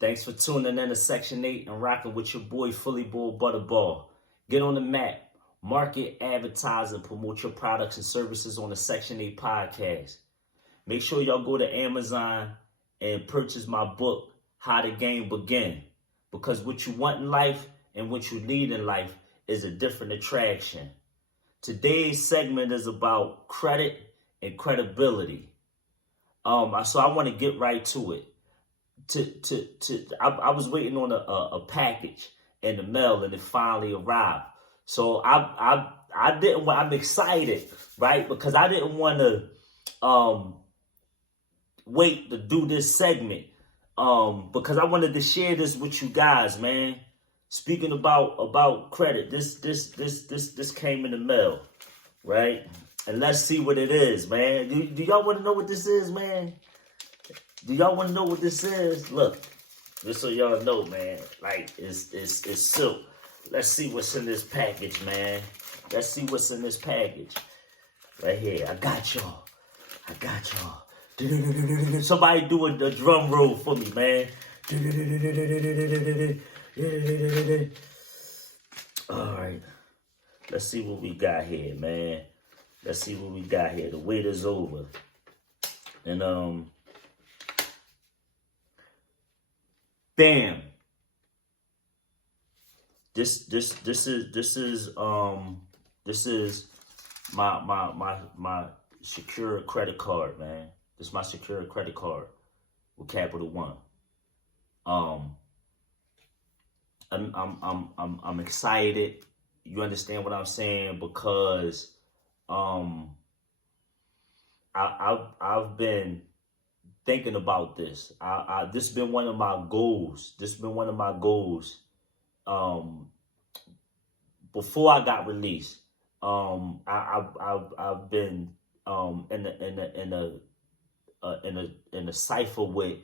Thanks for tuning in to Section 8 and rocking with your boy Boah Butta Baw. Get on the map, market, advertise, and promote your products and services on the Section 8 podcast. Make sure y'all go to Amazon and purchase my book, How the Game Begin. Because what you want in life and what you need in life is a different attraction. Today's segment is about credit and credibility. So I want to get right to it. I was waiting on a package in the mail and it finally arrived. So I'm excited, right? Because I didn't want to wait to do this segment because I wanted to share this with you guys, man. Speaking about credit, this came in the mail, right? And let's see what it is, man. Do y'all want to know what this is, man? Do y'all want to know what this is? Look, just so y'all know, man, like it's silk. Let's see what's in this package, man. Let's see what's in this package. Right here. I got y'all. Somebody do a drum roll for me, man. All right. Let's see what we got here, man. Let's see what we got here. The wait is over. And bam. This is my secure credit card, man. This is my secure credit card with Capital One. I'm excited. You understand what I'm saying? Because I've been thinking about this. This has been one of my goals. Before I got released, I've been in a cipher with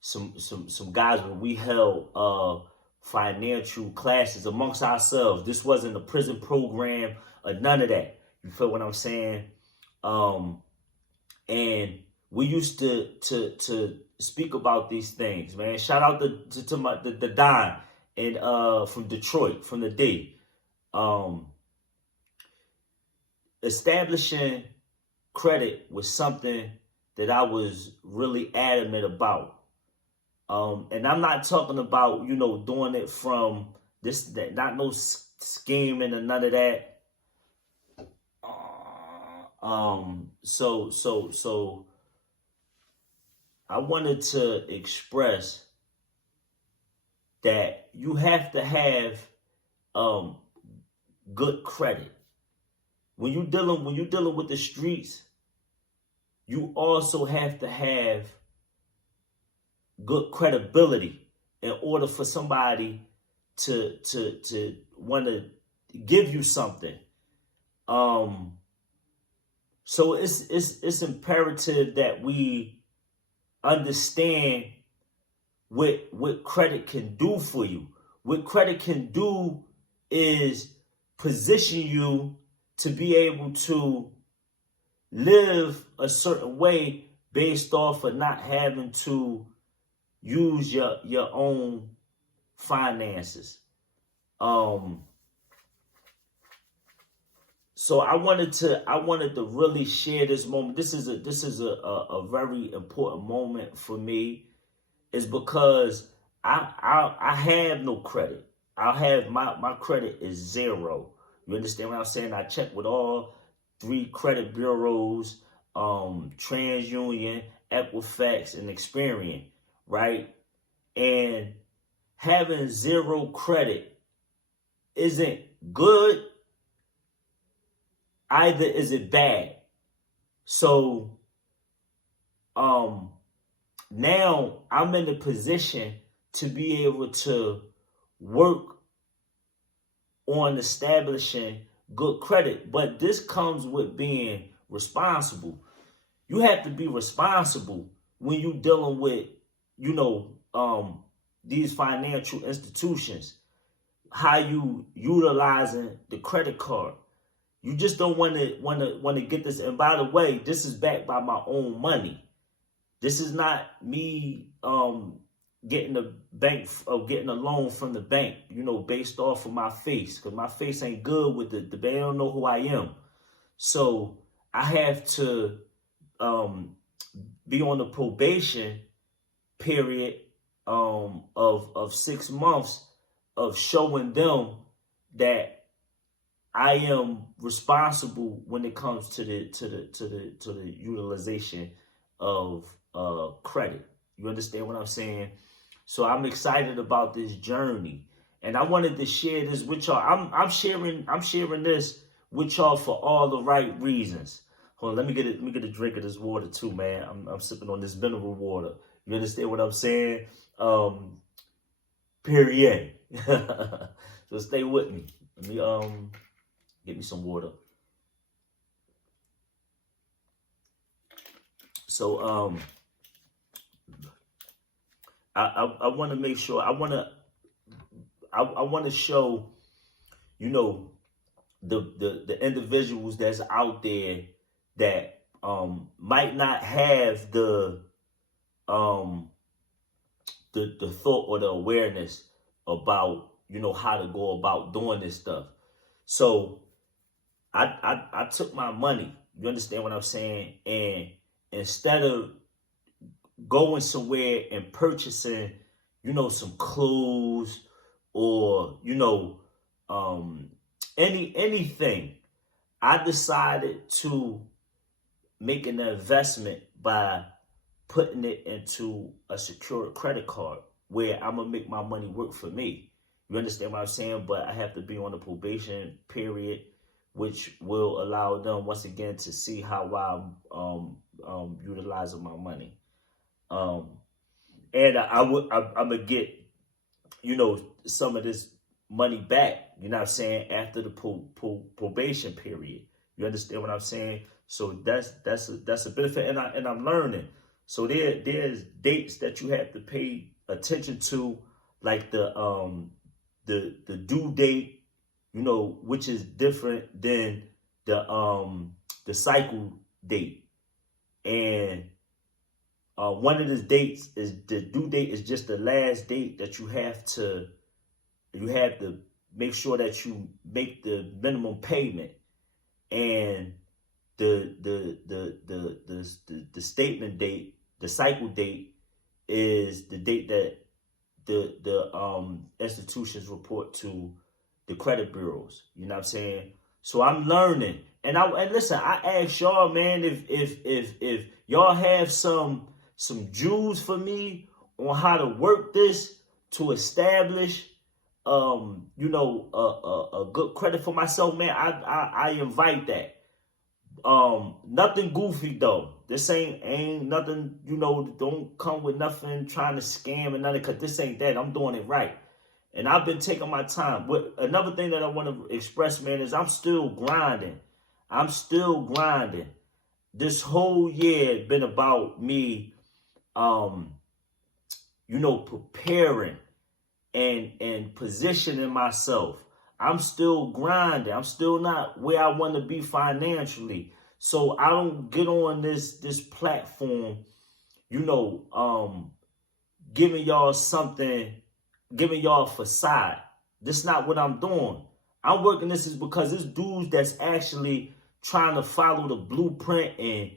some guys when we held financial classes amongst ourselves. This wasn't a prison program or none of that. You feel what I'm saying? And we used to speak about these things, man. Shout out to the Don and from Detroit, from the D. Establishing credit was something that I was really adamant about. And I'm not talking about, doing it from not no scheming and none of that. So I wanted to express that you have to have good credit. When you're dealing with the streets, you also have to have good credibility in order for somebody to want to give you something. So it's imperative that we understand what credit can do for you. What credit can do is position you to be able to live a certain way based off of not having to use your own finances. So I wanted to really share this moment. This is a very important moment for me, is because I have no credit. I have my credit is zero. You understand what I'm saying? I checked with all 3 credit bureaus, TransUnion, Equifax, and Experian, right? And having zero credit isn't good, either is it bad. So now I'm in a position to be able to work on establishing good credit. But this comes with being responsible. You have to be responsible when you're dealing with, these financial institutions. How you utilizing the credit card. You just don't want to get this. And by the way, this is backed by my own money. This is not me getting getting a loan from the bank, based off of my face, because my face ain't good with the bank. They don't know who I am. So I have to be on the probation period of 6 months of showing them that I am responsible when it comes to the utilization of credit. You understand what I'm saying? So I'm excited about this journey, and I wanted to share this with y'all. I'm sharing this with y'all for all the right reasons. Hold on, let me get a drink of this water too, man. I'm sipping on this mineral water. You understand what I'm saying? Period. So stay with me. Let me get me some water. So I want to make sure I want to show, the individuals that's out there that might not have the thought or the awareness about how to go about doing this stuff. So I took my money. You understand what I'm saying? And instead of going somewhere and purchasing, some clothes or anything, I decided to make an investment by putting it into a secured credit card where I'm gonna make my money work for me. You understand what I'm saying? But I have to be on the probation period, which will allow them once again to see how I'm utilizing my money. And I'm gonna get some of this money back. You know what I'm saying? After the probation period. You understand what I'm saying? So that's a benefit, and I'm learning. So there's dates that you have to pay attention to, like the due date, which is different than the cycle date. And one of the dates is the due date is just the last date that you have to make sure that you make the minimum payment, and the statement date, the cycle date, is the date that the institutions report to the credit bureaus. You know what I'm saying? So I'm learning, and listen. I ask y'all, man, if y'all have some jewels for me on how to work this to establish a good credit for myself, man, I invite that. Nothing goofy though. This ain't nothing, don't come with nothing trying to scam and nothing, because this ain't that. I'm doing it right. And I've been taking my time. But another thing that I want to express, man, is I'm still grinding. I'm still grinding. This whole year been about me, preparing and positioning myself. I'm still grinding. I'm still not where I want to be financially. So I don't get on this platform, giving y'all something, giving y'all a facade. This is not what I'm doing. I'm working this is because it's dudes that's actually trying to follow the blueprint and,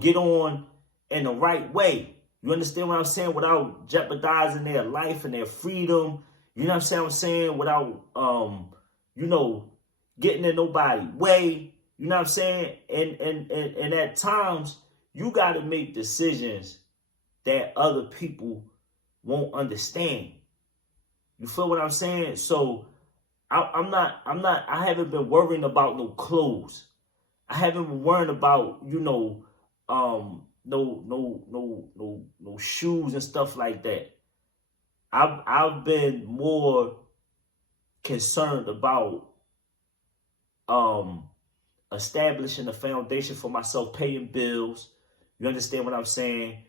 get on in the right way. You understand what I'm saying? Without jeopardizing their life and their freedom. You know what I'm saying? Without, getting in nobody's way. You know what I'm saying? And at times, you got to make decisions that other people won't understand. You feel what I'm saying? So I haven't been worrying about no clothes. I haven't been worrying about, no shoes and stuff like that. I've been more concerned about establishing a foundation for myself, paying bills. You understand what I'm saying?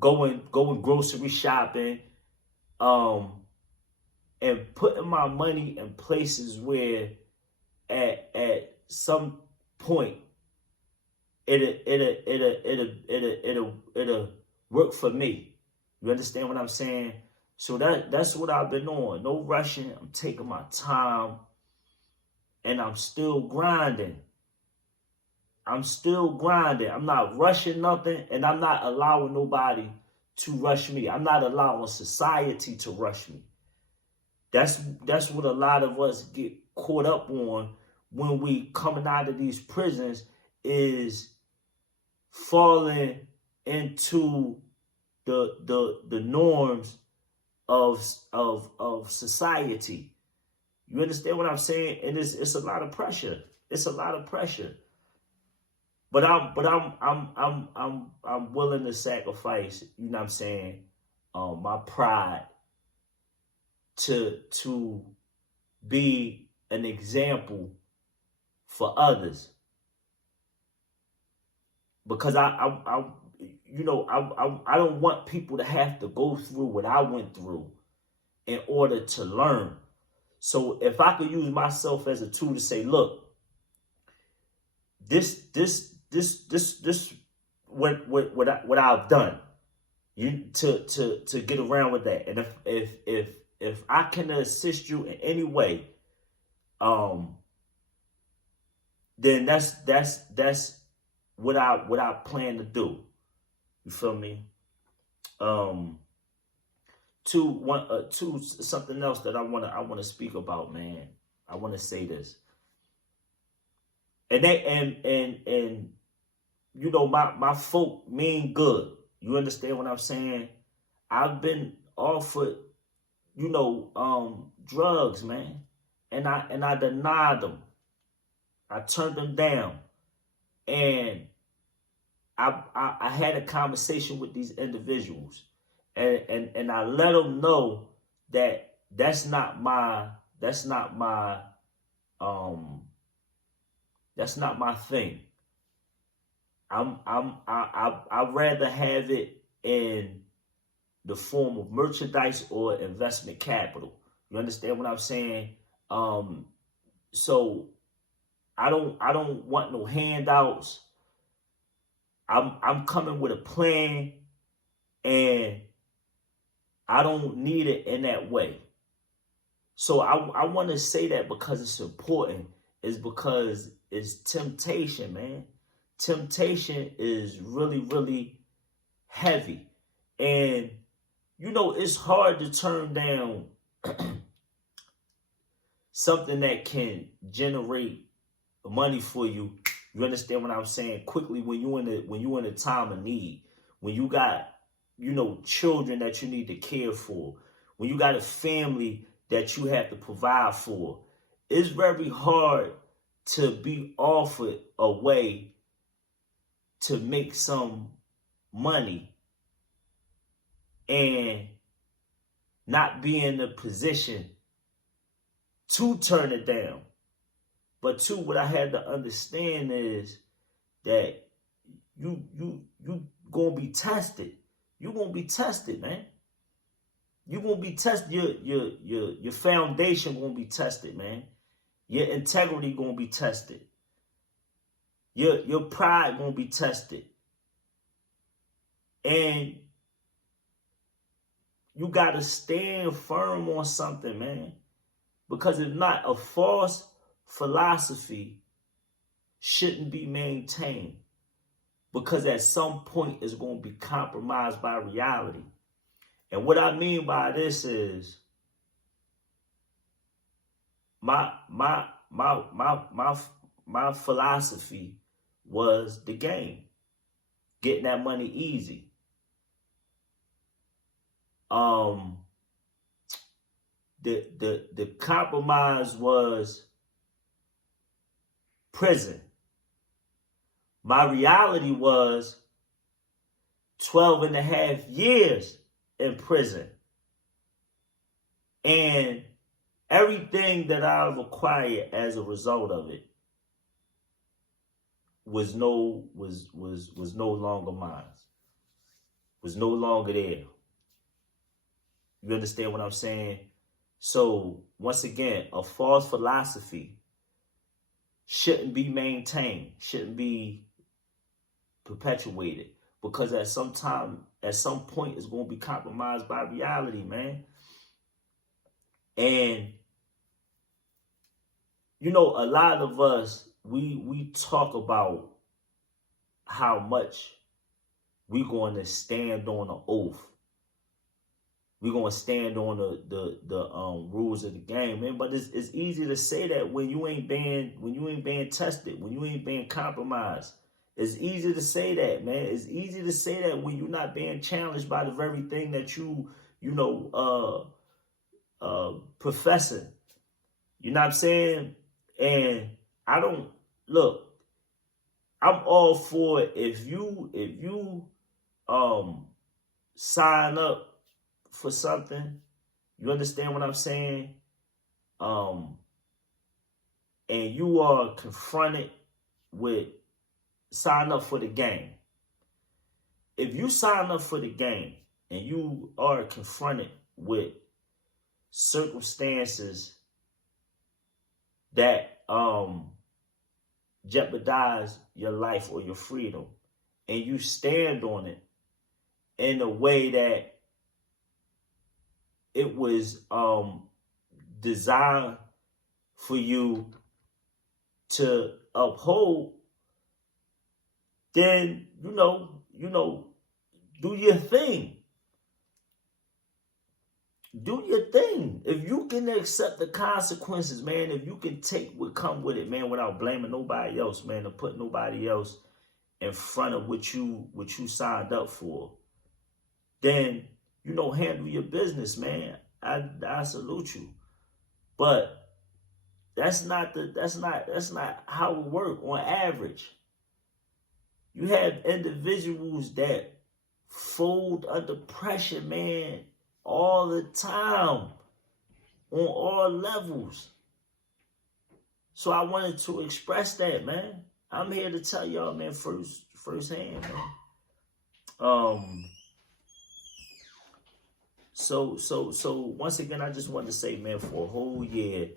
Going grocery shopping, and putting my money in places where at some point it'll work for me. You understand what I'm saying? So that's what I've been on. No rushing. I'm taking my time, and I'm still grinding. I'm still grinding. I'm not rushing nothing, and I'm not allowing nobody to rush me. I'm not allowing society to rush me. That's what a lot of us get caught up on when we coming out of these prisons, is falling into the norms of society. You understand what I'm saying? And it's a lot of pressure. It's a lot of pressure. But I'm willing to sacrifice, you know what I'm saying, my pride to be an example for others. Because I don't want people to have to go through what I went through in order to learn. So if I could use myself as a tool to say, look, this what I've done, you to get around with that. And if I can assist you in any way, then that's what I plan to do. You feel me? Something else that I wanna speak about, man. I wanna say this. And you know, my folk mean good. You understand what I'm saying? I've been offered, you know, drugs, man. And I denied them. I turned them down. And I had a conversation with these individuals, and I let them know that that's not my thing. I'd rather have it in the form of merchandise or investment capital. You understand what I'm saying? So I don't want no handouts. I'm coming with a plan, and I don't need it in that way. So I want to say that because it's important, is because it's temptation, man. Temptation is really, really heavy. And, you know, it's hard to turn down something that can generate money for you. You understand what I'm saying? Quickly, when you in a time of need, when you got, you know, children that you need to care for, when you got a family that you have to provide for, it's very hard to be offered a way to make some money and not be in a position to turn it down. But two, what I had to understand is that you gonna be tested. You gonna be tested, man. You gonna be tested. Your foundation gonna be tested, man. Your integrity gonna be tested. Your pride gonna be tested. And you gotta stand firm on something, man. Because if not, a false philosophy shouldn't be maintained. Because at some point it's going to be compromised by reality. And what I mean by this is my philosophy was the game. Getting that money easy. The compromise was prison. My reality was 12 and a half years in prison. And everything that I've acquired as a result of it was no longer mine. Was no longer there. You understand what I'm saying? So, once again, a false philosophy shouldn't be maintained, shouldn't be perpetuated, because at some point, it's going to be compromised by reality, man. And you know, a lot of us, we talk about how much we're going to stand on an oath. We're going to stand on the rules of the game, man. But it's easy to say that when you ain't being tested, when you ain't being compromised. It's easy to say that, man. It's easy to say that when you're not being challenged by the very thing that you professing. You know what I'm saying? And I don't look. I'm all for it. If you sign up for something, you understand what I'm saying? And you are confronted with sign up for the game. If you sign up for the game and you are confronted with circumstances that jeopardize your life or your freedom, and you stand on it in a way that it was designed for you to uphold, then you know, do your thing. Do your thing. If you can accept the consequences, man, if you can take what come with it, man, without blaming nobody else, man, or put nobody else in front of what you signed up for, then handle your business, man. I salute you. But that's not how it works on average. You have individuals that fold under pressure, man, all the time, on all levels. So I wanted to express that, man. I'm here to tell y'all, man, firsthand, man. So once again, I just wanted to say, man, for a whole year,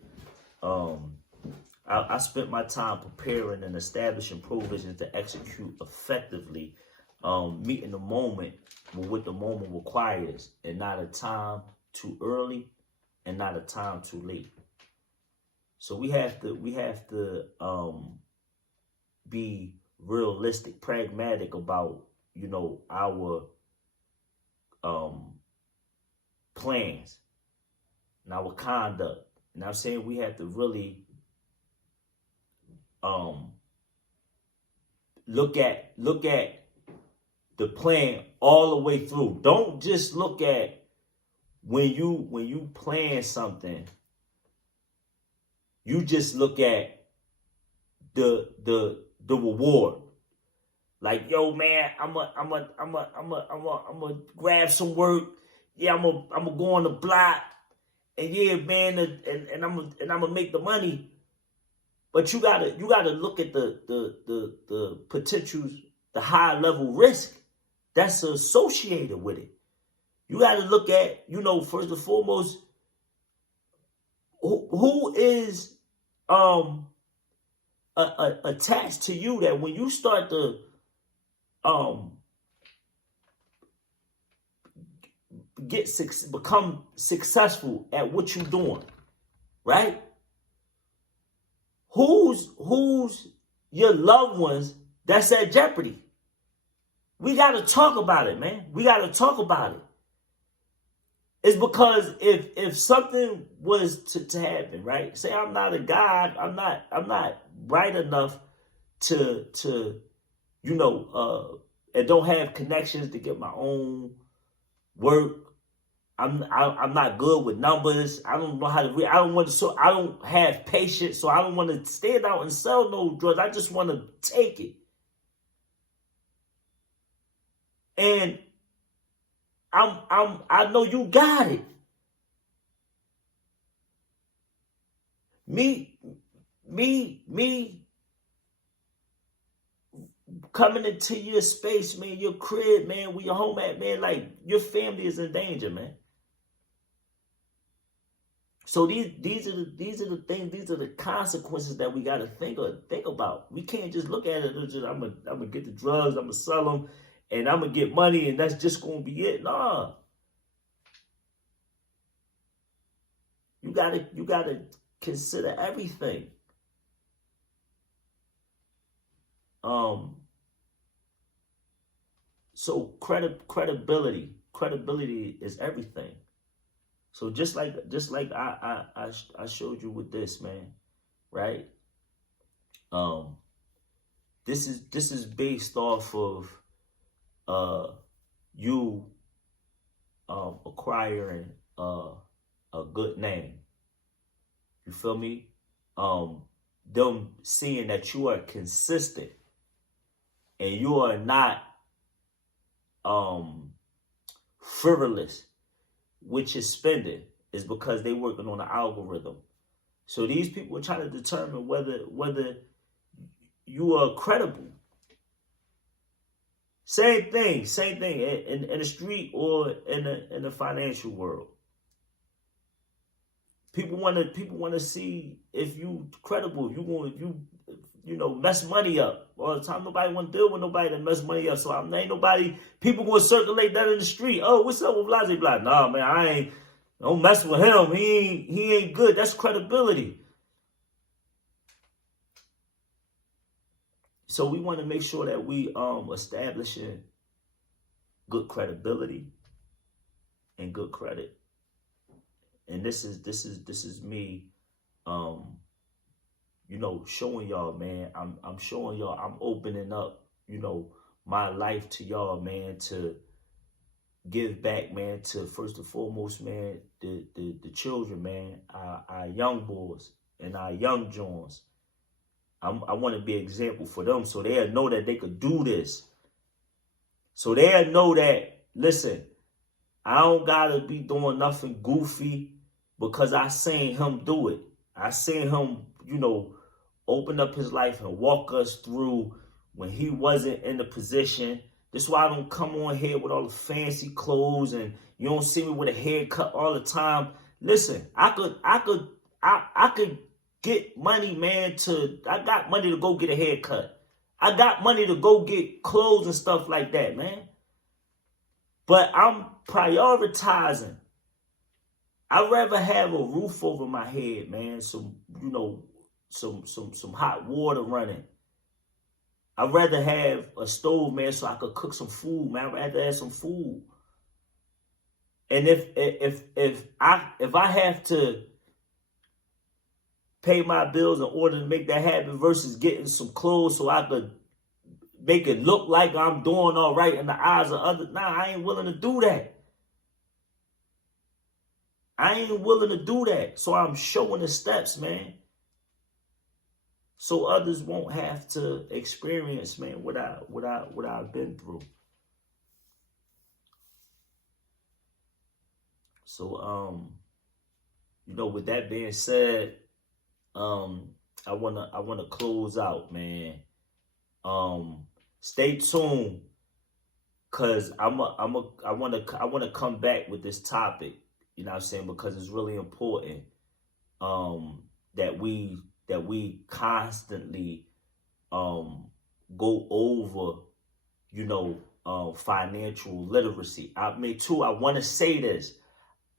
I spent my time preparing and establishing provisions to execute effectively, meeting the moment with what the moment requires, and not a time too early and not a time too late. So we have to be realistic, pragmatic about our plans and our conduct. And I'm saying we have to really look at the plan all the way through. Don't just look at when you plan something. You just look at the reward. Like, yo, man, I'm a grab some work. Yeah, I'm a go on the block, and yeah, man, and I'm gonna make the money. But you gotta look at the potentials, the high level risk that's associated with it. You gotta look at, first and foremost, who is attached to you, that when you start to become successful at what you're doing, right? Who's your loved ones that's at jeopardy? We got to talk about it, man. We got to talk about it. It's because if something was to happen, right? Say I'm not a god, I'm not bright enough to and don't have connections to get my own work. I'm not good with numbers. I don't know how to read. I don't have patience, so I don't want to stand out and sell no drugs. I just want to take it. And I know you got it. Me coming into your space, man, your crib, man, where your home at, man, like your family is in danger, man. So these are the things, these are the consequences that we got to think about. We can't just look at it as just, I'm gonna get the drugs, I'm gonna sell them, and I'm gonna get money, and that's just gonna be it. Nah, you gotta consider everything. So credibility is everything. So just like I showed you with this, man, right? Um, this is based off of you acquiring a good name. You feel me? Them seeing that you are consistent and you are not frivolous with your spending, is because they working on the algorithm. So these people are trying to determine whether you are credible. Same thing in the street or in the financial world. People want to see if you credible. You know, mess money up all the time. Nobody want to deal with nobody that mess money up. So ain't nobody. People gonna circulate that in the street. Oh, what's up with Blase Blah? Nah, man, I ain't. Don't mess with him. He ain't good. That's credibility. So we want to make sure that we establishing good credibility and good credit. And this is me, you know, showing y'all, man. I'm showing y'all. I'm opening up, you know, my life to y'all, man, to give back, man, to first and foremost, man, the children, man, our young boys and our young Johns. I want to be an example for them, so they'll know that they could do this. So they'll know that, listen, I don't gotta be doing nothing goofy because I seen him do it. I seen him, you know, open up his life and walk us through when he wasn't in the position. That's why I don't come on here with all the fancy clothes and you don't see me with a haircut all the time. Listen, I could get money, man, I got money to go get a haircut. I got money to go get clothes and stuff like that, man. But I'm prioritizing. I'd rather have a roof over my head, man. Some hot water running. I'd rather have a stove, man, so I could cook some food, man. I'd rather have some food. And if I have to pay my bills in order to make that happen versus getting some clothes so I could make it look like I'm doing all right in the eyes of others, nah, I ain't willing to do that. I ain't willing to do that. So I'm showing the steps, man. So others won't have to experience, man, what I've been through. So you know, with that being said, I wanna close out, man. Stay tuned, cause I wanna come back with this topic. You know what I'm saying? Because it's really important that we constantly go over, you know, financial literacy. I mean, too, I want to say this.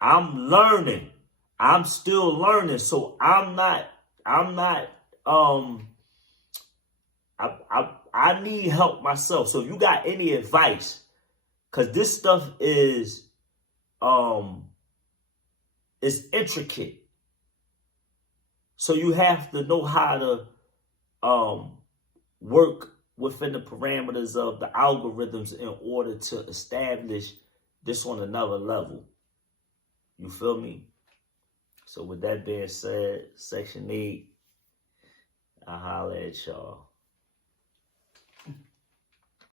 I'm learning. I'm still learning. So I need help myself. So if you got any advice, because this stuff is it's intricate. So you have to know how to work within the parameters of the algorithms in order to establish this on another level. You feel me? So with that being said, Section 8, I holler at y'all.